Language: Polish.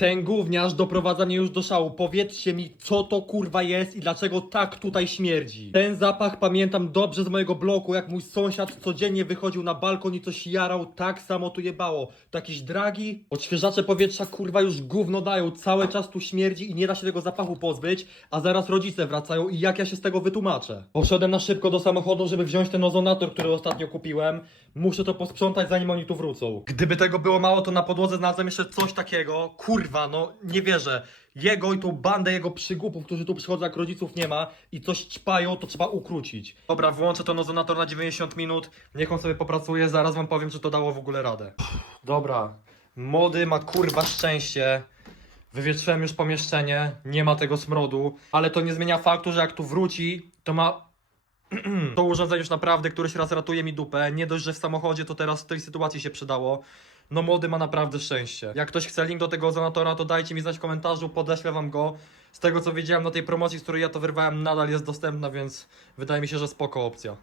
Ten gówniarz doprowadza mnie już do szału. Powiedzcie mi, co to kurwa jest i dlaczego tak tutaj śmierdzi. Ten zapach pamiętam dobrze z mojego bloku, jak mój sąsiad codziennie wychodził na balkon i coś jarał, tak samo tu jebało. To jakieś dragi? Odświeżacze powietrza kurwa już gówno dają, cały czas tu śmierdzi i nie da się tego zapachu pozbyć, a zaraz rodzice wracają i jak ja się z tego wytłumaczę? Poszedłem na szybko do samochodu, żeby wziąć ten ozonator, który ostatnio kupiłem. Muszę to posprzątać zanim oni tu wrócą. Gdyby tego było mało, to na podłodze znalazłem jeszcze coś takiego. Kurwa, no nie wierzę. Jego i tą bandę jego przygłupów, którzy tu przychodzą jak rodziców nie ma i coś ćpają, to trzeba ukrócić. Dobra, włączę ten ozonator na 90 minut. Niech on sobie popracuje, zaraz wam powiem, czy to dało w ogóle radę. Dobra, młody ma kurwa szczęście. Wywietrzyłem już pomieszczenie, nie ma tego smrodu, ale to nie zmienia faktu, że jak tu wróci, to ma to urządzenie już naprawdę któryś raz ratuje mi dupę. Nie dość, że w samochodzie, to teraz w tej sytuacji się przydało. No młody ma naprawdę szczęście. Jak ktoś chce link do tego ozonatora, to dajcie mi znać w komentarzu, podeślę wam go. Z tego co wiedziałem na tej promocji, z której ja to wyrwałem, nadal jest dostępna, więc wydaje mi się, że spoko opcja.